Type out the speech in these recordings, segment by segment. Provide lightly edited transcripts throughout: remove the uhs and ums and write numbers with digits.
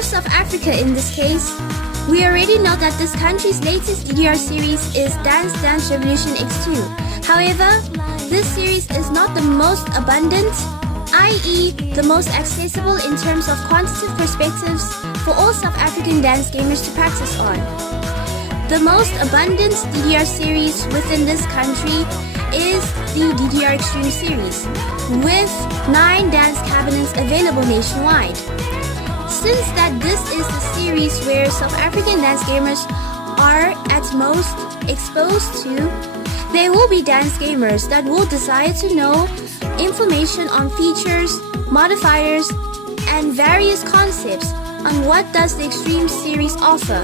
with South Africa in this case. We already know that this country's latest DDR series is Dance Dance Revolution X2. However, this series is not the most abundant, i.e. the most accessible in terms of quantitative perspectives for all South African dance gamers to practice on. The most abundant DDR series within this country is the DDR EXTREME series, with 9 dance cabinets available nationwide. Since that this is the series where South African dance gamers are at most exposed to, there will be dance gamers that will desire to know information on features, modifiers, and various concepts on what does the Extreme series offer.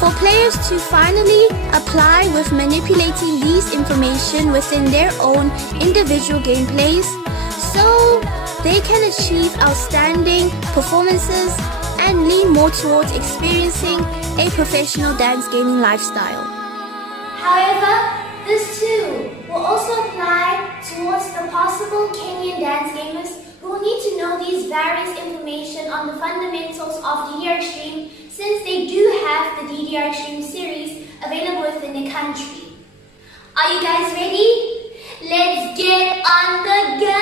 For players to finally apply with manipulating these information within their own individual gameplays, so they can achieve outstanding performances and lean more towards experiencing a professional dance gaming lifestyle. However, this too will also apply towards the possible Kenyan dance gamers who will need to know these various information on the fundamentals of DDR EXTREME, since they do have the DDR EXTREME series available within the country. Are you guys ready? Let's get on the go!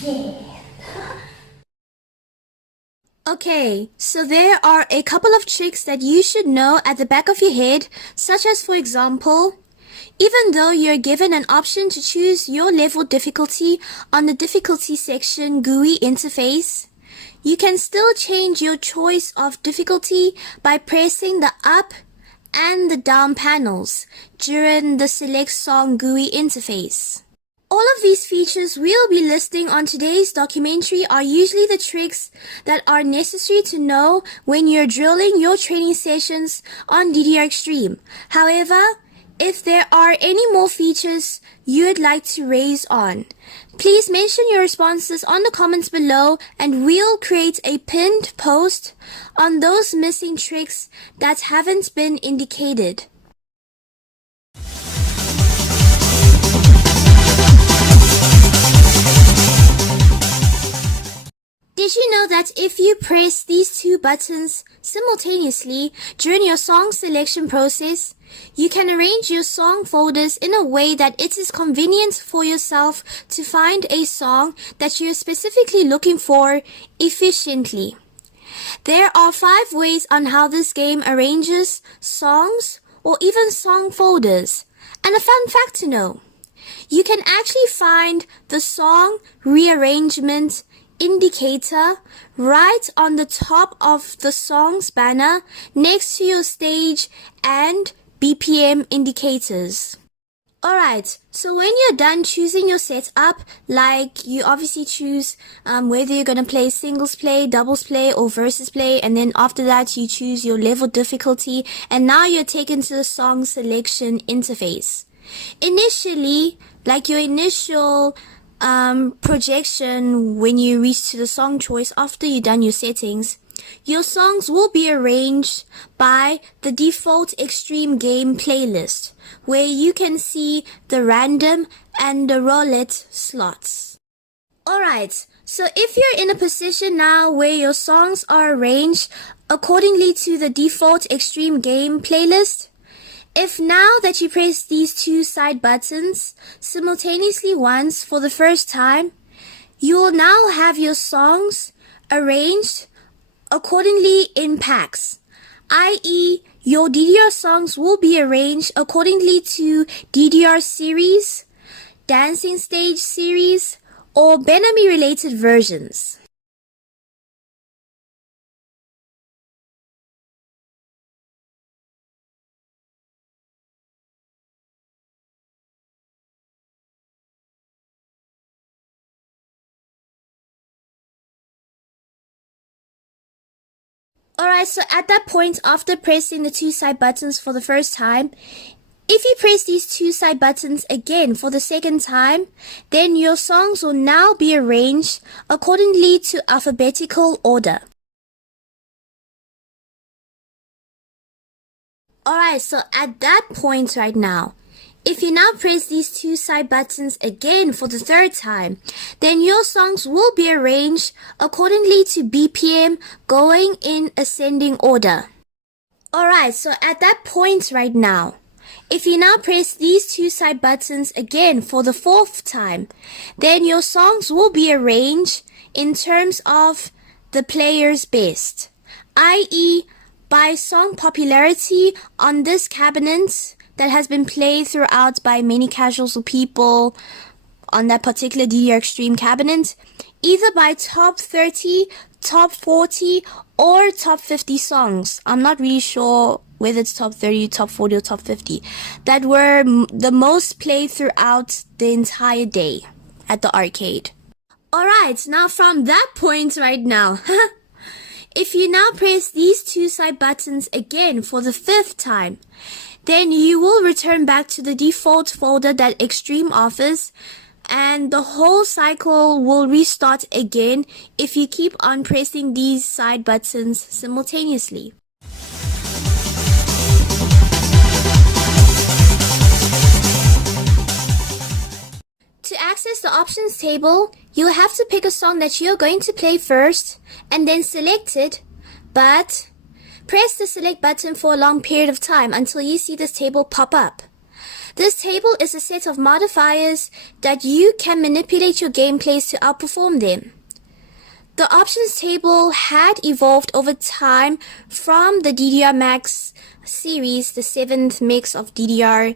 Yeah. Okay, so there are a couple of tricks that you should know at the back of your head, such as, for example, even though you're given an option to choose your level difficulty on the difficulty section GUI interface, you can still change your choice of difficulty by pressing the up and the down panels during the select song GUI interface. All of these features we'll be listing on today's documentary are usually the tricks that are necessary to know when you're drilling your training sessions on DDR EXTREME. However, if there are any more features you would like to raise on, please mention your responses on the comments below and we'll create a pinned post on those missing tricks that haven't been indicated. Did you know that if you press these 2 buttons simultaneously during your song selection process, you can arrange your song folders in a way that it is convenient for yourself to find a song that you're specifically looking for efficiently? There are 5 ways on how this game arranges songs or even song folders. And a fun fact to know, you can actually find the song rearrangement indicator right on the top of the song's banner next to your stage and BPM indicators. Alright, so when you're done choosing your setup, like you obviously choose whether you're going to play singles play, doubles play, or versus play, and then after that you choose your level difficulty, and now you're taken to the song selection interface. Initially, like your initial projection when you reach to the song choice after you've done your settings, your songs will be arranged by the default Extreme game playlist, where you can see the random and the roulette slots. Alright, so if you're in a position now where your songs are arranged accordingly to the default Extreme game playlist, if now that you press these 2 side buttons simultaneously once for the first time, you will now have your songs arranged accordingly in packs, i.e. your DDR songs will be arranged accordingly to DDR series, dancing stage series, or Benami related versions. Alright, so at that point, after pressing the 2 side buttons for the first time, if you press these 2 side buttons again for the second time, then your songs will now be arranged accordingly to alphabetical order. Alright, so at that point right now, If you now press these two side buttons again for the third time, then your songs will be arranged accordingly to BPM going in ascending order. Alright, so at that point right now, if you now press these two side buttons again for the fourth time, then your songs will be arranged in terms of the player's best, i.e. by song popularity on this cabinet that has been played throughout by many casuals or people on that particular DDR Extreme cabinet, either by top 30, top 40, or top 50 songs. I'm not really sure whether it's top 30, top 40, or top 50, that were the most played throughout the entire day at the arcade. Alright, now from that point right now, if you now press these two side buttons again for the fifth time, then you will return back to the default folder that Extreme offers, and the whole cycle will restart again if you keep on pressing these side buttons simultaneously. To access the options table, you'll have to pick a song that you're going to play first and then select it, but press the select button for a long period of time until you see this table pop up. This table is a set of modifiers that you can manipulate your gameplays to outperform them. The options table had evolved over time from the DDR Max series, the 7th mix of DDR,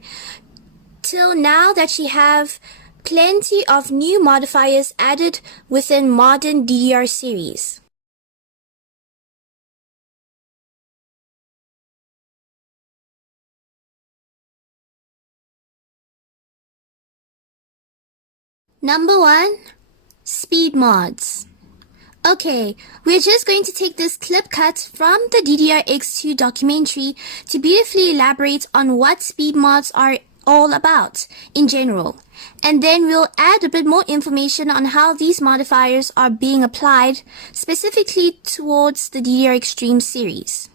till now that you have plenty of new modifiers added within modern DDR series. Number 1, speed mods. Okay, we're just going to take this clip cut from the DDR-X2 documentary to beautifully elaborate on what speed mods are all about in general, and then we'll add a bit more information on how these modifiers are being applied specifically towards the DDR Extreme series.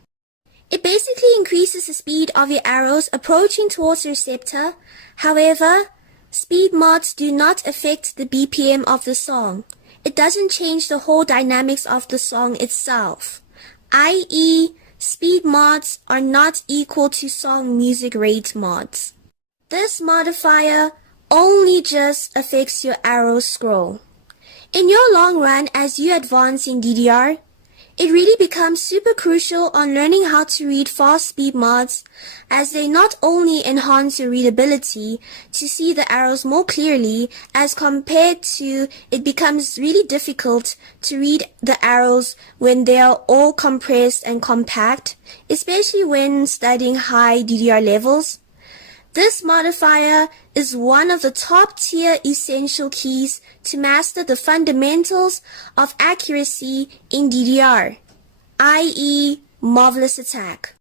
It basically increases the speed of your arrows approaching towards the receptor. However, speed mods do not affect the BPM of the song. It doesn't change the whole dynamics of the song itself, i.e. speed mods are not equal to song music rate mods. This modifier only just affects your arrow scroll. In your long run as you advance in DDR, it really becomes super crucial on learning how to read fast speed mods, as they not only enhance your readability to see the arrows more clearly, as compared to it becomes really difficult to read the arrows when they are all compressed and compact, especially when studying high DDR levels. This modifier is one of the top tier essential keys to master the fundamentals of accuracy in DDR, i.e. marvelous attack.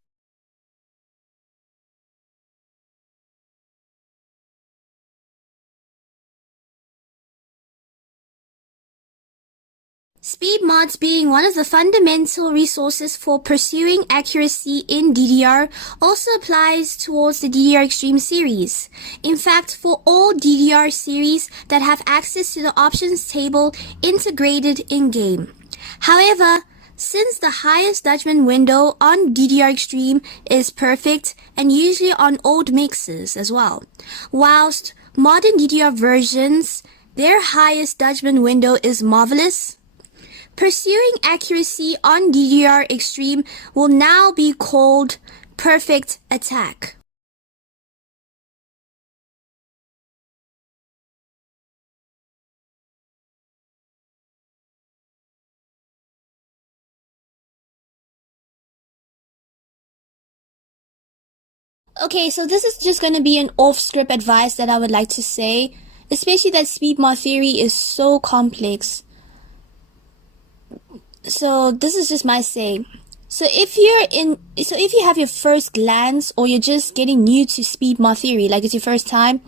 Speed mods being one of the fundamental resources for pursuing accuracy in DDR also applies towards the DDR Extreme series. In fact, for all DDR series that have access to the options table integrated in-game. However, since the highest judgment window on DDR Extreme is perfect and usually on old mixes as well, whilst modern DDR versions, their highest judgment window is marvelous, pursuing accuracy on DDR Extreme will now be called perfect attack. Okay, so this is just going to be an off-script advice that I would like to say, especially that speed mod theory is so complex. So this is just my say. So if you have your first glance, or you're just getting new to speed mod theory, like it's your first time,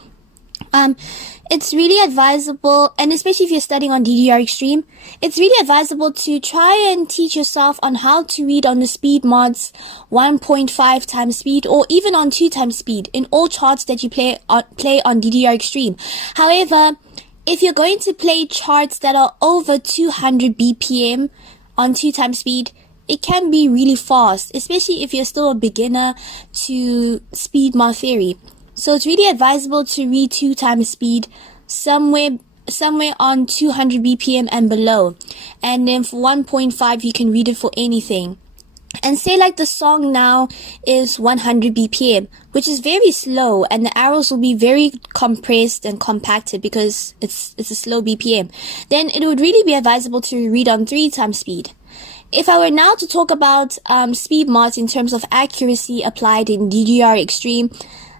It's really advisable, and especially if you're studying on DDR Extreme, it's really advisable to try and teach yourself on how to read on the speed mods 1.5 times speed or even on 2 times speed in all charts that you play on DDR Extreme. However, if you're going to play charts that are over 200 BPM on 2 times speed, it can be really fast, especially if you're still a beginner to speed mod theory. So it's really advisable to read 2 times speed somewhere on 200 BPM and below. And then for 1.5, you can read it for anything. And say like the song now is 100 BPM, which is very slow, and the arrows will be very compressed and compacted because it's a slow BPM. Then it would really be advisable to read on 3 times speed. If I were now to talk about speed mods in terms of accuracy applied in DDR Extreme,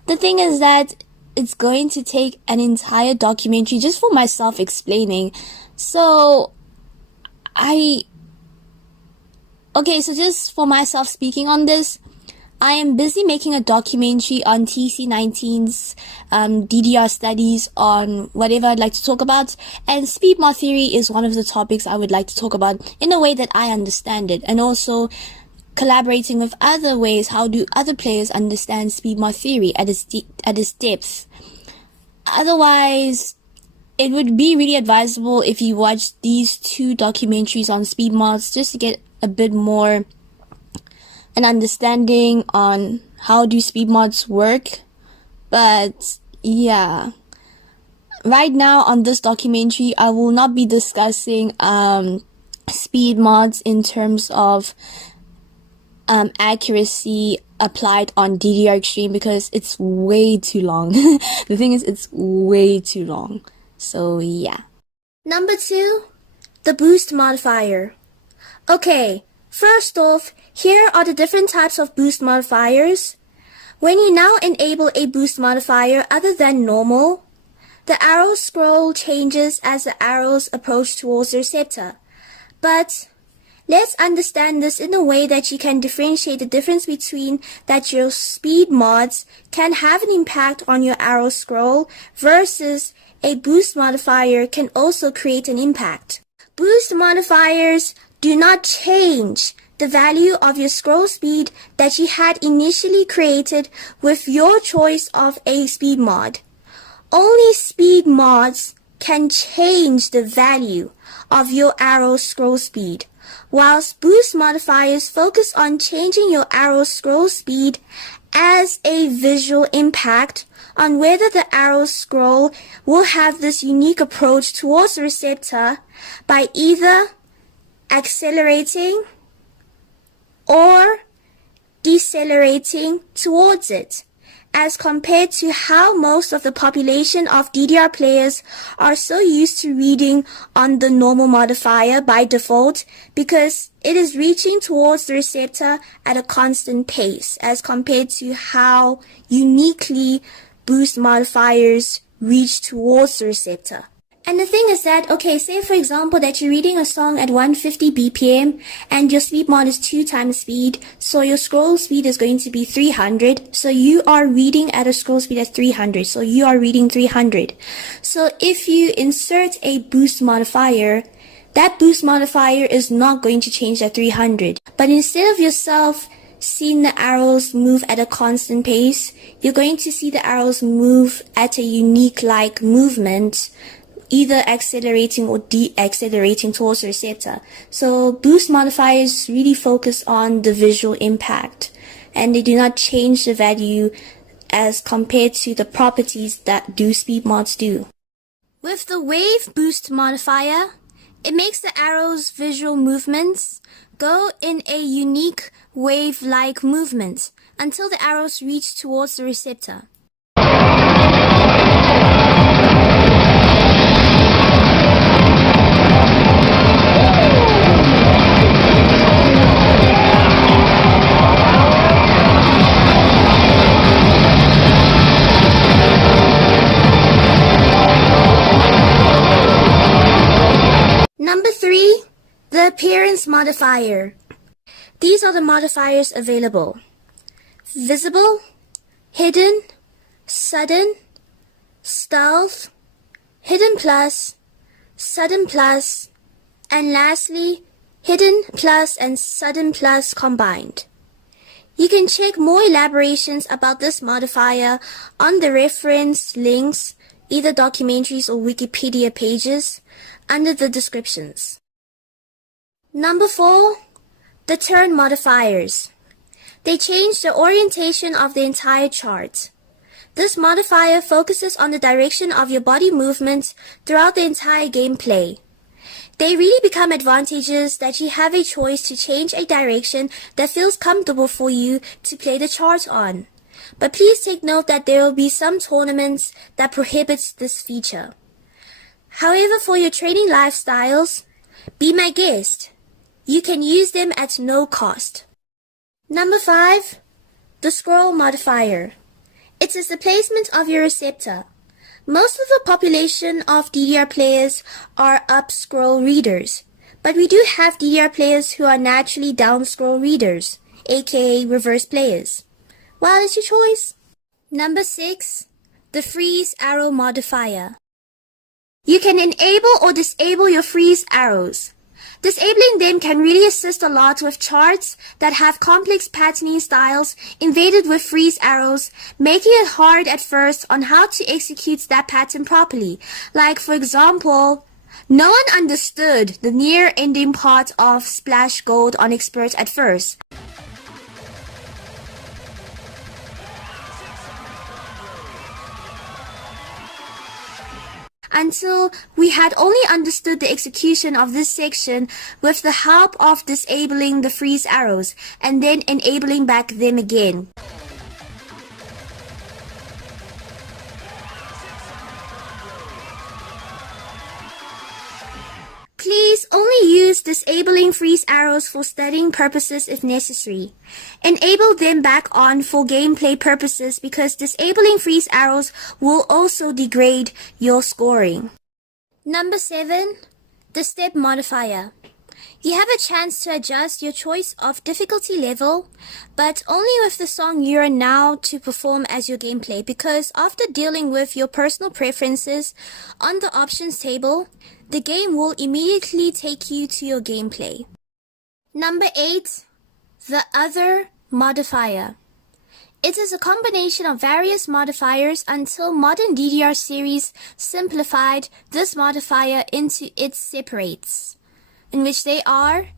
the thing is that it's going to take an entire documentary just for myself explaining. So just for myself speaking on this, I am busy making a documentary on TC19's DDR studies on whatever I'd like to talk about, and speed mod theory is one of the topics I would like to talk about in a way that I understand it, and also collaborating with other ways. How do other players understand speed mod theory at its depth? Otherwise, it would be really advisable if you watch these 2 documentaries on speed mods just to get a bit more an understanding on how do speed mods work. But yeah, right now on this documentary, I will not be discussing speed mods in terms of accuracy applied on DDR Extreme because it's way too long. The thing is, it's way too long. So yeah. Number 2, the boost modifier. Okay, first off, here are the different types of boost modifiers. When you now enable a boost modifier other than normal, the arrow scroll changes as the arrows approach towards the receptor. But let's understand this in a way that you can differentiate the difference between that your speed mods can have an impact on your arrow scroll versus a boost modifier can also create an impact. Boost modifiers do not change the value of your scroll speed that you had initially created with your choice of a speed mod. Only speed mods can change the value of your arrow scroll speed, whilst boost modifiers focus on changing your arrow scroll speed as a visual impact on whether the arrow scroll will have this unique approach towards the receptor by either accelerating or decelerating towards it, as compared to how most of the population of DDR players are so used to reading on the normal modifier by default because it is reaching towards the receptor at a constant pace as compared to how uniquely boost modifiers reach towards the receptor. And the thing is that, okay, say for example that you're reading a song at 150 BPM and your speed mod is 2 times speed, so your scroll speed is going to be 300. So you are reading at a scroll speed at 300. So you are reading 300. So if you insert a boost modifier, that boost modifier is not going to change that 300. But instead of yourself seeing the arrows move at a constant pace, you're going to see the arrows move at a unique like movement, either accelerating or deaccelerating towards the receptor. So boost modifiers really focus on the visual impact, and they do not change the value as compared to the properties that do speed mods do. With the wave boost modifier, it makes the arrow's visual movements go in a unique wave-like movement until the arrows reach towards the receptor. Number 3, the appearance modifier. These are the modifiers available: visible, hidden, sudden, stealth, hidden plus, sudden plus, and lastly, hidden plus and sudden plus combined. You can check more elaborations about this modifier on the reference links, either documentaries or Wikipedia pages, under the descriptions. Number 4, the turn modifiers. They change the orientation of the entire chart. This modifier focuses on the direction of your body movement throughout the entire gameplay. They really become advantages that you have a choice to change a direction that feels comfortable for you to play the chart on. But please take note that there will be some tournaments that prohibits this feature. However, for your training lifestyles, be my guest. You can use them at no cost. Number 5, the scroll modifier. It is the placement of your receptor. Most of the population of DDR players are up scroll readers, but we do have DDR players who are naturally down scroll readers, aka reverse players. Well, it's your choice. Number 6, the freeze arrow modifier. You can enable or disable your freeze arrows. Disabling them can really assist a lot with charts that have complex patterning styles invaded with freeze arrows, making it hard at first on how to execute that pattern properly. Like, for example, no one understood the near ending part of Splash Gold on Expert at first. Until we had only understood the execution of this section with the help of disabling the freeze arrows and then enabling back them again. Please only use disabling freeze arrows for studying purposes if necessary. Enable them back on for gameplay purposes because disabling freeze arrows will also degrade your scoring. Number 7, the step modifier. You have a chance to adjust your choice of difficulty level, but only with the song you are now to perform as your gameplay, because after dealing with your personal preferences on the options table, the game will immediately take you to your gameplay. Number 8, the other modifier. It is a combination of various modifiers until modern DDR series simplified this modifier into its separates, in which they are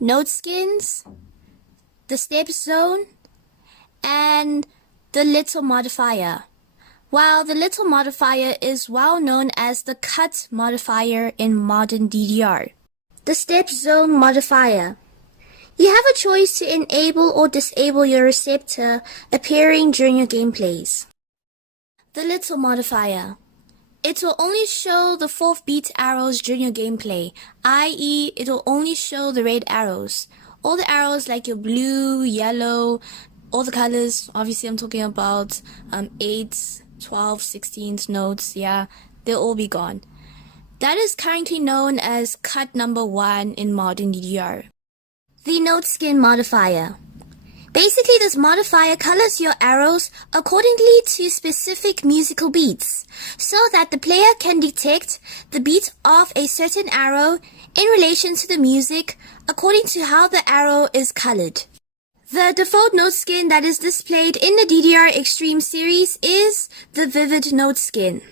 note skins, the step zone, and the little modifier. While the little modifier is well known as the cut modifier in modern DDR. The step zone modifier. You have a choice to enable or disable your receptor appearing during your gameplays. The little modifier. It will only show the 4th beat arrows during your gameplay, i.e. it will only show the red arrows. All the arrows like your blue, yellow, all the colors, obviously I'm talking about 8, 12, 16 notes, yeah, they'll all be gone. That is currently known as cut number 1 in modern DDR. The note skin modifier. Basically, this modifier colors your arrows accordingly to specific musical beats, so that the player can detect the beat of a certain arrow in relation to the music according to how the arrow is colored. The default note skin that is displayed in the DDR Extreme series is the Vivid note skin.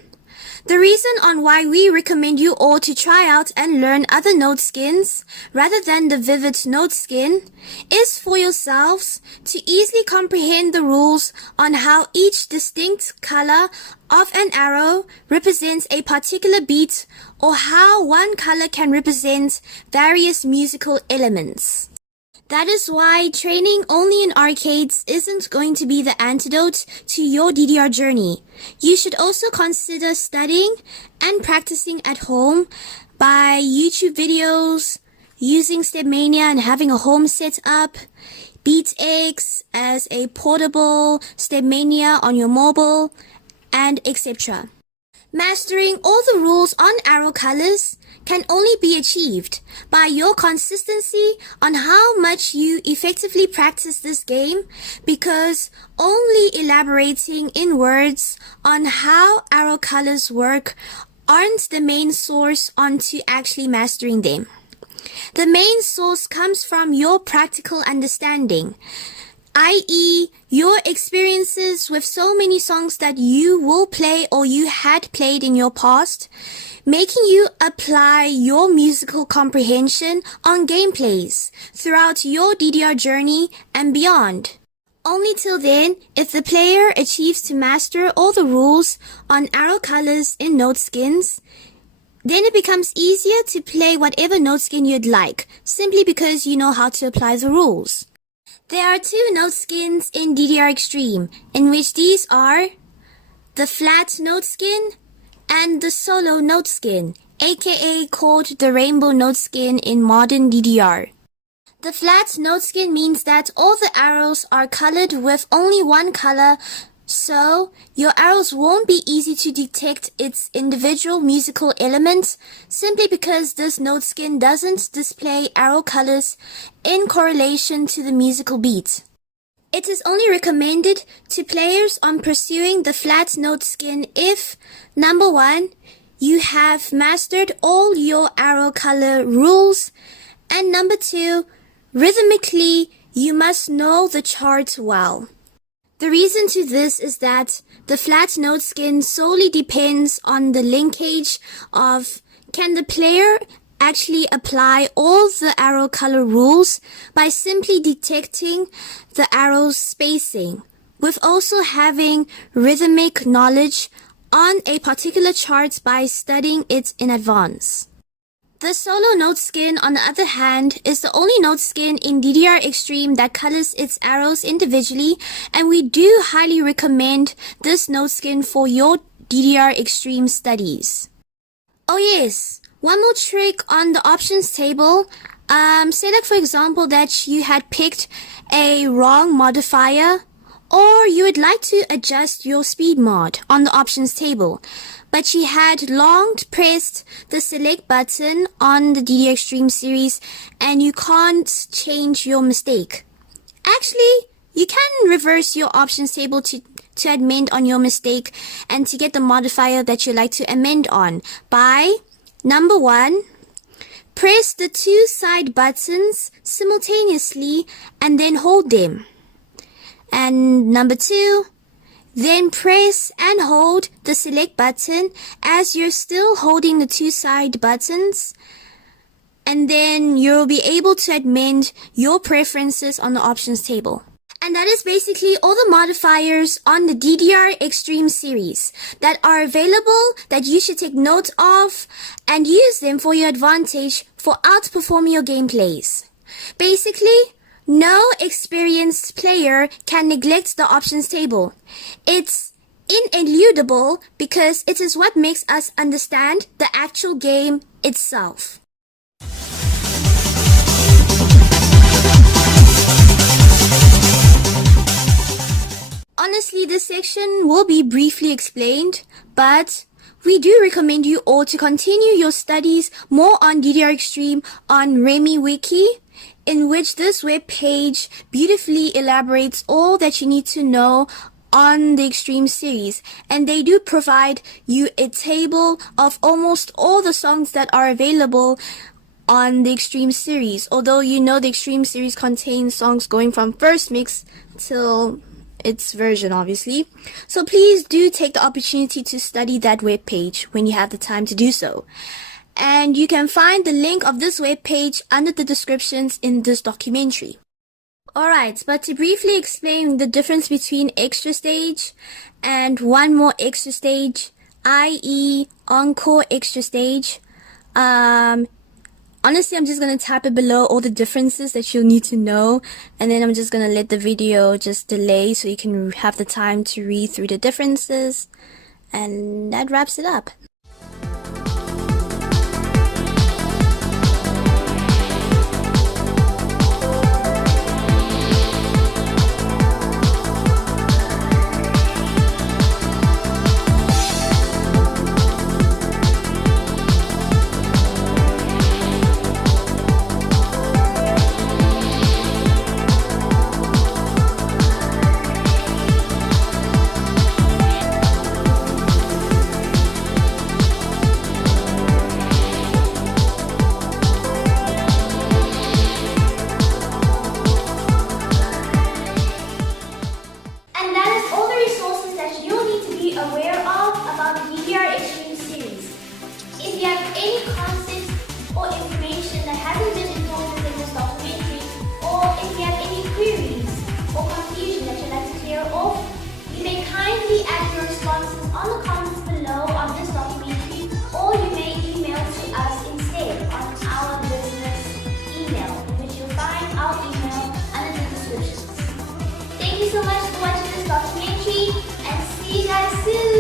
The reason on why we recommend you all to try out and learn other note skins rather than the Vivid note skin is for yourselves to easily comprehend the rules on how each distinct color of an arrow represents a particular beat, or how one color can represent various musical elements. That is why training only in arcades isn't going to be the antidote to your DDR journey. You should also consider studying and practicing at home by YouTube videos, using Stepmania and having a home setup, BeatX as a portable Stepmania on your mobile, and etc. Mastering all the rules on arrow colors can only be achieved by your consistency on how much you effectively practice this game, because only elaborating in words on how arrow colors work aren't the main source onto actually mastering them. The main source comes from your practical understanding, i.e., your experiences with so many songs that you will play or you had played in your past, making you apply your musical comprehension on gameplays throughout your DDR journey and beyond. Only till then, if the player achieves to master all the rules on arrow colors in note skins, then it becomes easier to play whatever note skin you'd like, simply because you know how to apply the rules. There are two note skins in DDR Extreme, in which these are the flat note skin and the solo note skin, aka called the rainbow note skin in modern DDR. The flat note skin means that all the arrows are colored with only one color, so your arrows won't be easy to detect its individual musical elements, simply because this note skin doesn't display arrow colors in correlation to the musical beat. It is only recommended to players on pursuing the flat note skin if, number 1, you have mastered all your arrow color rules, and number 2, rhythmically, you must know the chart well. The reason to this is that the flat note skin solely depends on the linkage of can the player actually apply all the arrow color rules by simply detecting the arrow's spacing, with also having rhythmic knowledge on a particular chart by studying it in advance. The solo note skin, on the other hand, is the only note skin in DDR Extreme that colors its arrows individually, and we do highly recommend this note skin for your DDR Extreme studies. Oh yes, one more trick on the options table. Say like for example that you had picked a wrong modifier, or you would like to adjust your speed mod on the options table, but you had long pressed the select button on the DDR Extreme series and you can't change your mistake. Actually, you can reverse your options table to amend on your mistake and to get the modifier that you like to amend on by, number 1, press the two side buttons simultaneously and then hold them. And number 2, then press and hold the select button as you're still holding the two side buttons, and then you'll be able to amend your preferences on the options table. And that is basically all the modifiers on the DDR Extreme series that are available that you should take note of and use them for your advantage for outperforming your gameplays. Basically, no experienced player can neglect the options table. It's ineludible because it is what makes us understand the actual game itself. Honestly, this section will be briefly explained, but we do recommend you all to continue your studies more on DDR Extreme on Remy Wiki, in which this web page beautifully elaborates all that you need to know on the Extreme series, and they do provide you a table of almost all the songs that are available on the Extreme series, although you know the Extreme series contains songs going from first mix till its version, obviously. So please do take the opportunity to study that web page when you have the time to do so. And you can find the link of this web page under the descriptions in this documentary. Alright, but to briefly explain the difference between extra stage and one more extra stage, i.e. encore extra stage, honestly, I'm just going to type it below all the differences that you'll need to know, and then I'm just going to let the video just delay so you can have the time to read through the differences, and that wraps it up. about the DDR Extreme series. If you have any concepts or information that hasn't been informed within this documentary, or if you have any queries or confusion that you'd like to clear off, you may kindly add your responses on the comments below on this documentary, or you may email to us instead on our business email, which you'll find our email under the descriptions. Thank you so much for watching this documentary, and see you guys soon!